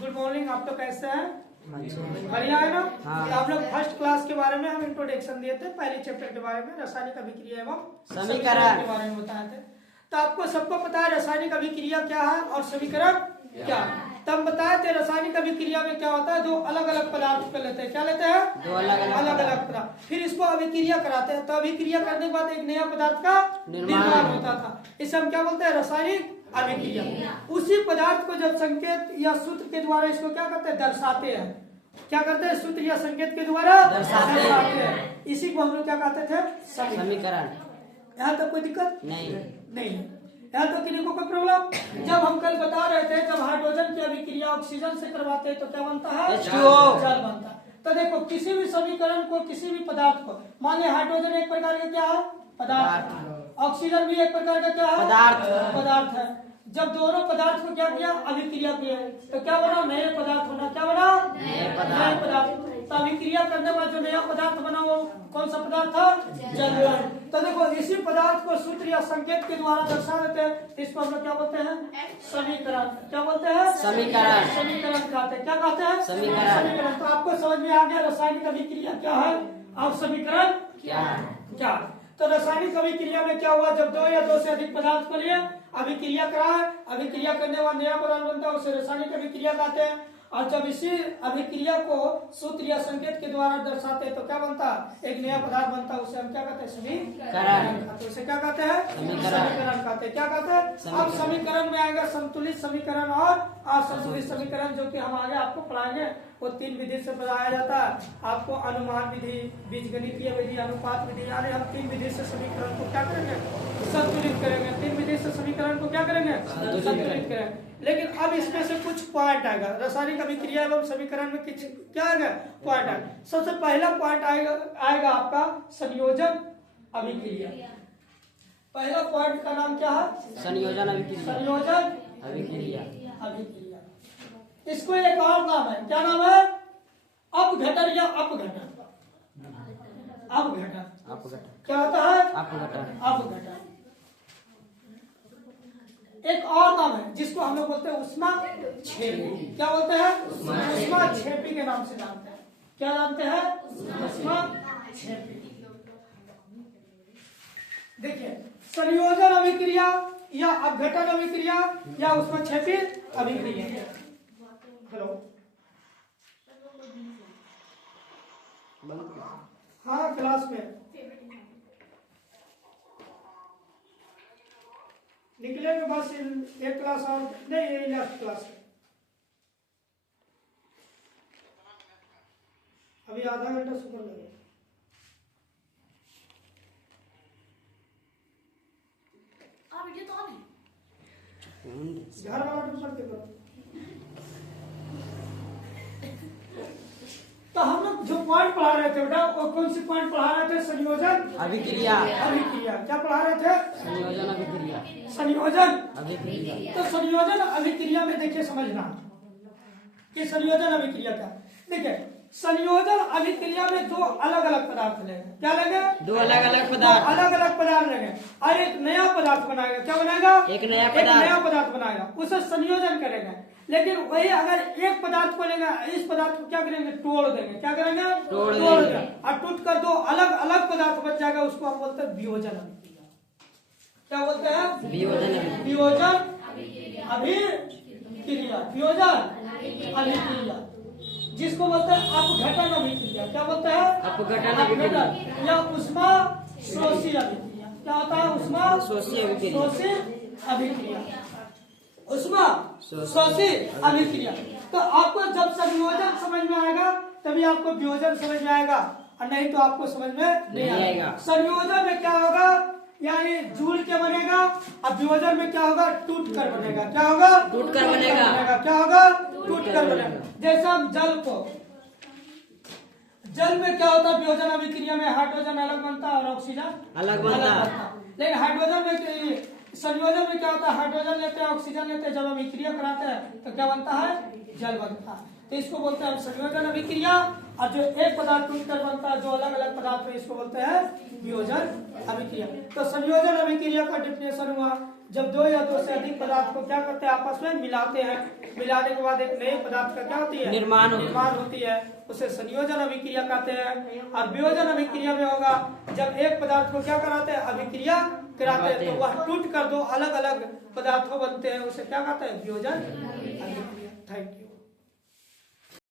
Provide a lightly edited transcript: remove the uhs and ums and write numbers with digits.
Good morning. आप तो कैसे हैं? बढ़िया है ना? हाँ। आप लोग फर्स्ट क्लास के बारे में हम इंट्रोडक्शन दिए थे, पहले चैप्टर के बारे में रासायनिक अभिक्रिया एवं समीकरण के बारे में बताए थे। तो आपको सबको पता है रासायनिक अभिक्रिया क्या है और समीकरण क्या है। तब बताए थे रासायनिक अभिक्रिया में क्या होता है, दो अलग अलग पदार्थ को लेते हैं। क्या लेते हैं? दो अलग अलग पदार्थ। फिर इसको अभिक्रिया कराते हैं, तो अभिक्रिया करने के बाद एक नया पदार्थ का निर्माण होता था। इसे हम क्या बोलते हैं? रासायनिक अभिक्रिया। उसी पदार्थ को जब संकेत या सूत्र के द्वारा इसको क्या करते हैं? दर्शाते हैं। क्या करते हैं? सूत्र या संकेत के द्वारा दर्शाते हैं। इसी को हम लोग क्या कहते थे? समीकरण। यहाँ तक कोई दिक्कत नहीं। यहाँ तक किसी को कोई प्रॉब्लम? जब हम कल बता रहे थे, जब हाइड्रोजन की अभिक्रिया ऑक्सीजन से करवाते हैं तो क्या बनता है? H2O। जल बनता है। तो देखो, किसी भी समीकरण को, किसी भी पदार्थ को, मान लिया हाइड्रोजन एक प्रकार का क्या है? पदार्थ। ऑक्सीजन भी एक प्रकार का क्या है? पदार्थ है। जब दोनों पदार्थ को क्या किया? अभिक्रिया किया, तो क्या बना? नए पदार्थ बना। क्या बना? नए पदार्थ। तो अभिक्रिया करने बाद जो नया पदार्थ बना वो कौन सा पदार्थ था? जल। तो देखो, इसी पदार्थ को सूत्र या संकेत के द्वारा दर्शा देते हैं। इसको हम लोग क्या बोलते हैं? समीकरण। क्या बोलते हैं? समीकरण। समीकरण कहते हैं। क्या कहते हैं? समीकरण। तो आपको समझ में आ गया रासायनिक अभिक्रिया क्या है और समीकरण क्या है? तो रासायनिक अभिक्रिया में क्या हुआ? जब दो या दो से अधिक पदार्थ को लिए अभिक्रिया कराए, अभिक्रिया करने के बाद नया पदार्थ बनता है, उसे रासायनिक अभिक्रिया कहते हैं। और जब इसी अभिक्रिया को सूत्र या संकेत के द्वारा दर्शाते हैं तो क्या बनता है? एक नया पदार्थ बनता है, उसे हम क्या कहते हैं? समीकरण। उसे क्या कहते हैं? समीकरण कहते हैं। क्या कहते हैं? अब समीकरण में आएगा संतुलित समीकरण और असंतुलित समीकरण, जो कि हम आगे आपको पढ़ाएंगे। वो तीन विधि से बनाया जाता है। आपको अनुमान विधि, बीजगणितीय विधि, अनुपात विधि, यानी हम तीन विधि से समीकरण को क्या करेंगे? संतुलित करेंगे। तीन विधि से समीकरण को क्या करेंगे? संतुलित करेंगे। लेकिन अब इसमें से कुछ पॉइंट आएगा। रासायनिक अभिक्रिया एवं समीकरण में कुछ क्या आएगा? पॉइंट आएगा। सबसे पहला पॉइंट आएगा आपका संयोजन अभिक्रिया। पहला पॉइंट का नाम क्या है? संयोजन अभिक्रिया। संयोजन अभिक्रिया। इसको एक और नाम है। क्या नाम है? अपघटन या अपघटन। अपघटन क्या होता है? अपघटन। एक और नाम है जिसको हम लोग बोलते हैं ऊष्माक्षेपी। क्या बोलते हैं? ऊष्माक्षेपी के नाम से जानते हैं। क्या जानते हैं? ऊष्माक्षेपी। देखिए, संयोजन अभिक्रिया या अपघटन अभिक्रिया या ऊष्माक्षेपी अभिक्रिया। हेलो, हाँ क्लास में निकलेंगे बस। एक क्लास और नहीं, यही लास्ट क्लास है। अभी आधा घंटा सुपर लगेगा। वीडियो तो ऑन है। घर वाला टूट पड़ते करो। तो हम लोग जो पॉइंट पढ़ा रहे थे बेटा, वो कौन सी पॉइंट पढ़ा रहे थे? संयोजन अभिक्रिया। क्या पढ़ा रहे थे? संयोजन अभिक्रिया। तो संयोजन अभिक्रिया में देखिए, समझना कि संयोजन अभिक्रिया क्या। देखिए, संयोजन अभिक्रिया में दो अलग अलग पदार्थ लेंगे। क्या लेंगे? दो अलग अलग पदार्थ लेंगे और एक नया पदार्थ बनाएगा। क्या बनाएगा? एक नया पदार्थ बनाएगा, उसे संयोजन करेंगे। लेकिन वही अगर एक पदार्थ को लेंगे, इस पदार्थ को क्या करेंगे? तोड़ देंगे। क्या करेंगे? तोड़ देंगे। और टूट कर दो अलग अलग पदार्थ बच जाएगा, उसको हम बोलते हैं वियोजन अभिक्रिया। क्या बोलते हैं? वियोजन अभिक्रिया, जिसको बोलते हैं अपघटन अभिक्रिया। क्या बोलते हैं? अपघटन अभिक्रिया या ऊष्माशोषी अभिक्रिया। क्या होता है? ऊष्माशोषी अभिक्रिया। ऊष्माशोषी अभिक्रिया। तो आपको जब संयोजन समझ में आएगा तभी आपको वियोजन समझ में आएगा, और नहीं तो आपको समझ में नहीं आएगा। संयोजन में क्या होगा? यानी जुड़ के बनेगा, और वियोजन में क्या होगा? टूट कर बनेगा। क्या होगा? टूट कर बनेगा। क्या होगा? टूट कर बनेगा। जैसे हम जल में क्या होता है? वियोजन अभिक्रिया में हाइड्रोजन अलग बनता है और ऑक्सीजन अलग बनता है। लेकिन हाइड्रोजन में, संयोजन में क्या होता है? हाइड्रोजन लेते हैं, ऑक्सीजन लेते हैं, जब अभिक्रिया कराते हैं तो क्या बनता है? जल बनता है। तो इसको बोलते हैं संयोजन अभिक्रिया। और जो एक पदार्थ टूटकर बनता है, जो अलग अलग पदार्थ है, इसको बोलते हैं वियोजन अभिक्रिया। तो संयोजन अभिक्रिया का डेफिनेशन हुआ जब दो या दो से अधिक पदार्थ को क्या करते हैं, आपस में मिलाते हैं, मिलाने के बाद एक नए पदार्थ का क्या होती है, निर्माण होती है, उसे संयोजन अभिक्रिया कहते हैं। और वियोजन अभिक्रिया में होगा जब एक पदार्थ को क्या कराते हैं, अभिक्रिया कराते हैं, तो वह टूट कर दो अलग अलग पदार्थों बनते हैं, उसे क्या कहते हैं, वियोजन अभिक्रिया। Thank you.